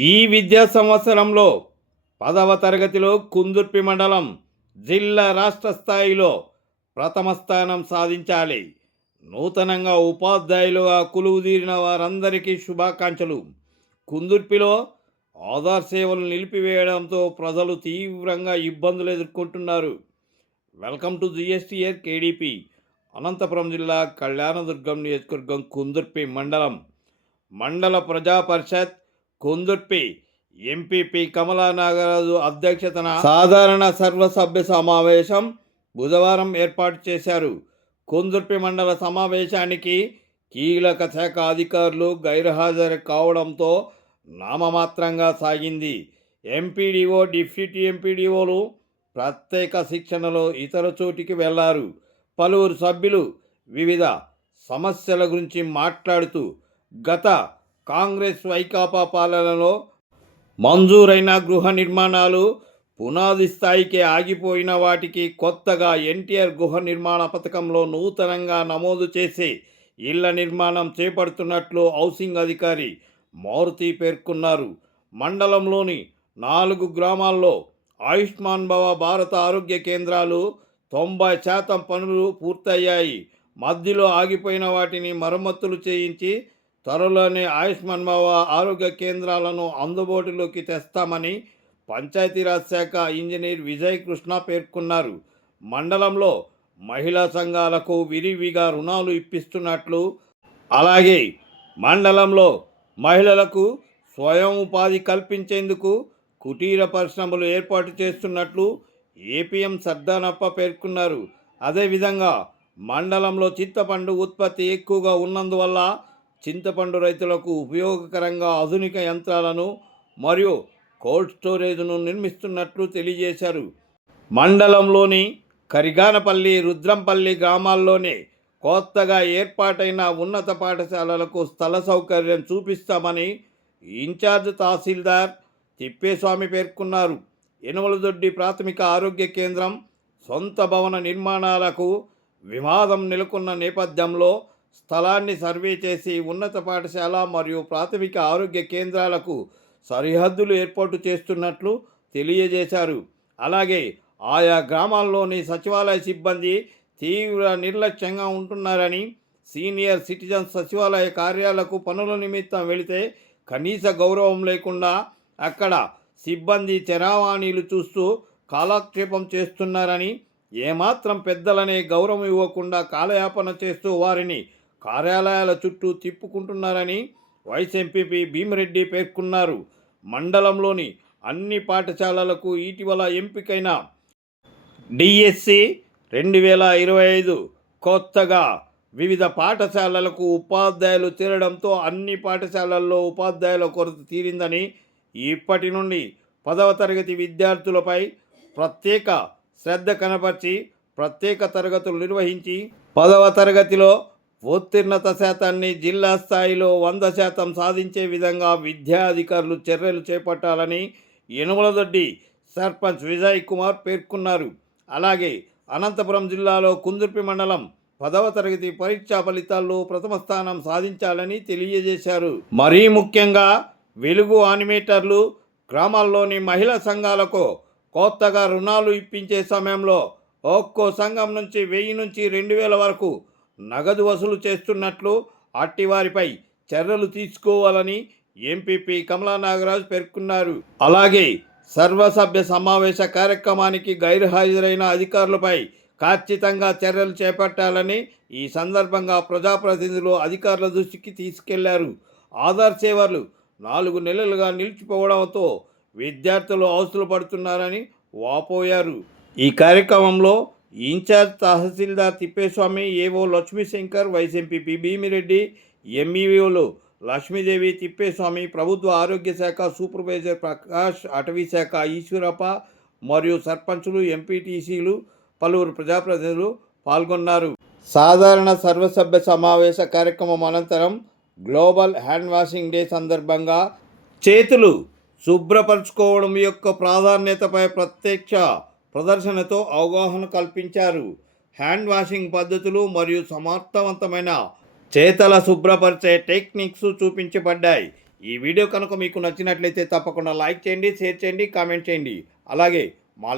ఈ విద్యా సంవత్సరంలో పదవ తరగతిలో కుందుర్పి మండలం జిల్లా రాష్ట్ర స్థాయిలో ప్రథమ స్థానం సాధించాలి. నూతనంగా ఉపాధ్యాయులుగా కొలువుదీరిన వారందరికీ శుభాకాంక్షలు. కుందుర్పిలో ఆధార్ సేవలు నిలిపివేయడంతో ప్రజలు తీవ్రంగా ఇబ్బందులు ఎదుర్కొంటున్నారు. Welcome to G S T R K D P Anantapur జిల్లా కళ్యాణదుర్గం నియోజకవర్గం కుందుర్పి మండలం. మండల ప్రజా పరిషత్ Kundurpi M P P Kamala Nagaraju అధ్యక్షతన సాధారణ సర్వసభ్య సమావేశం బుధవారం ఏర్పాటు చేశారు. కుందుర్పి మండల సమావేశానికి కీలక శాఖ అధికారులు గైర్హాజరు కావడంతో నామమాత్రంగా సాగింది. ఎంపీడీఓ డిప్యూటీ ఎంపీడీఓలు ప్రత్యేక శిక్షణలో ఇతర చోటికి వెళ్ళారు. పలువురు సభ్యులు వివిధ సమస్యల గురించి మాట్లాడుతూ గత కాంగ్రెస్ వైకాపా పాలనలో మంజూరైన గృహ నిర్మాణాలు పునాది స్థాయికి ఆగిపోయిన వాటికి కొత్తగా ఎన్టీఆర్ గృహ నిర్మాణ పథకంలో నూతనంగా నమోదు చేసి ఇళ్ళ నిర్మాణం చేపడుతున్నట్లు హౌసింగ్ అధికారి మారుతి పేర్కొన్నారు. మండలంలోని నాలుగు గ్రామాల్లో ఆయుష్మాన్ భవ భారత ఆరోగ్య కేంద్రాలు తొంభై శాతం పనులు పూర్తయ్యాయి. మధ్యలో ఆగిపోయిన వాటిని మరమ్మతులు చేయించి త్వరలోనే ఆయుష్మాన్ భవ ఆరోగ్య కేంద్రాలను అందుబాటులోకి తెస్తామని పంచాయతీరాజ్ శాఖ ఇంజనీర్ విజయ్ కృష్ణ పేర్కొన్నారు. మండలంలో మహిళా సంఘాలకు విరివిగా రుణాలు ఇప్పిస్తున్నట్లు అలాగే మండలంలో మహిళలకు స్వయం ఉపాధి కల్పించేందుకు కుటీర పరిశ్రమలు ఏర్పాటు చేస్తున్నట్లు ఏపీఎం సర్దానప్ప పేర్కొన్నారు. అదేవిధంగా మండలంలో చింతపండు ఉత్పత్తి ఎక్కువగా ఉన్నందువల్ల చింతపండు రైతులకు ఉపయోగకరంగా ఆధునిక యంత్రాలను మరియు కోల్డ్ స్టోరేజ్ను నిర్మిస్తున్నట్లు తెలియజేశారు. మండలంలోని కరిగానపల్లి రుద్రంపల్లి గ్రామాల్లోనే కొత్తగా ఏర్పాటైన ఉన్నత పాఠశాలలకు స్థల సౌకర్యం చూపిస్తామని ఇన్ఛార్జ్ తహసీల్దార్ తిప్పేస్వామి పేర్కొన్నారు. ఎనుమలదొడ్డి ప్రాథమిక ఆరోగ్య కేంద్రం సొంత భవన నిర్మాణాలకు వివాదం నెలకొన్న నేపథ్యంలో స్థలాన్ని సర్వే చేసి ఉన్నత పాఠశాల మరియు ప్రాథమిక ఆరోగ్య కేంద్రాలకు సరిహద్దులు ఏర్పాటు చేస్తున్నట్లు తెలియజేశారు. అలాగే ఆయా గ్రామాల్లోని సచివాలయ సిబ్బంది తీవ్ర నిర్లక్ష్యంగా ఉంటున్నారని సీనియర్ సిటిజన్స్ సచివాలయ కార్యాలకు పనుల నిమిత్తం వెళితే కనీస గౌరవం లేకుండా అక్కడ సిబ్బంది చరావాణీలు చూస్తూ కాలక్షేపం చేస్తున్నారని ఏమాత్రం పెద్దలనే గౌరవం ఇవ్వకుండా కాలయాపన చేస్తూ వారిని కార్యాలయాల చుట్టూ తిప్పుకుంటున్నారని వైస్ ఎంపీపీ భీమరెడ్డి పేర్కొన్నారు. మండలంలోని అన్ని పాఠశాలలకు ఇటీవల ఎంపికైన డిఎస్సి రెండు వేల ఇరవై ఐదు కొత్తగా వివిధ పాఠశాలలకు ఉపాధ్యాయులు చేరడంతో అన్ని పాఠశాలల్లో ఉపాధ్యాయుల కొరత తీరిందని ఇప్పటి నుండి పదవ తరగతి విద్యార్థులపై ప్రత్యేక శ్రద్ధ కనపరిచి ప్రత్యేక తరగతులు నిర్వహించి పదవ తరగతిలో ఉత్తీర్ణత శాతాన్ని జిల్లా స్థాయిలో వంద శాతం సాధించే విధంగా విద్యా అధికారులు చర్యలు చేపట్టాలని యనుమలదొడ్డి సర్పంచ్ విజయ్ కుమార్ పేర్కొన్నారు. అలాగే అనంతపురం జిల్లాలో కుందుర్పి మండలం పదవ తరగతి పరీక్షా ఫలితాల్లో ప్రథమ స్థానం సాధించాలని తెలియజేశారు. మరీ ముఖ్యంగా వెలుగు ఆనిమేటర్లు గ్రామాల్లోని మహిళా సంఘాలకు కొత్తగా రుణాలు ఇప్పించే సమయంలో ఒక్కో సంఘం నుంచి వెయ్యి నుంచి రెండు వేల వరకు నగదు వసూలు చేస్తున్నట్లు అట్టి వారిపై చర్యలు తీసుకోవాలని ఎంపీపీ కమలా నాగరాజు పేర్కొన్నారు. అలాగే సర్వసభ్య సమావేశ కార్యక్రమానికి గైర్హాజరైన అధికారులపై ఖచ్చితంగా చర్యలు చేపట్టాలని ఈ సందర్భంగా ప్రజాప్రతినిధులు అధికారుల దృష్టికి తీసుకెళ్ళారు. ఆధార్ సేవలు నాలుగు నెలలుగా నిలిచిపోవడంతో విద్యార్థులు అవసరం పడుతున్నారని వాపోయారు. ఈ కార్యక్రమంలో incharge tahsildar Tippeswamy AO Lakshmishankar vice MP Bhimireddy ఎంఈఓలు Lakshmidevi Tippeswamy ప్రభుత్వ ఆరోగ్య శాఖ సూపర్వైజర్ ప్రకాష్ అటవీ శాఖ ఈశ్వరప్ప మరియు సర్పంచులు ఎంపీటీసీలు పలువురు ప్రజాప్రతినిధులు పాల్గొన్నారు. సాధారణ సర్వసభ్య సమావేశ కార్యక్రమం అనంతరం గ్లోబల్ హ్యాండ్ వాషింగ్ డే సందర్భంగా చేతులు శుభ్రపరచుకోవడం యొక్క ప్రాధాన్యతపై ప్రత్యక్ష ప్రదర్శనతో అవగాహన కల్పించారు. హ్యాండ్ వాషింగ్ పద్ధతులు మరియు సమర్థవంతమైన చేతల శుభ్రపరిచే టెక్నిక్స్ చూపించబడ్డాయి. ఈ వీడియో కనుక మీకు నచ్చినట్లయితే తప్పకుండా లైక్ చేయండి షేర్ చేయండి కామెంట్ చేయండి. అలాగే మా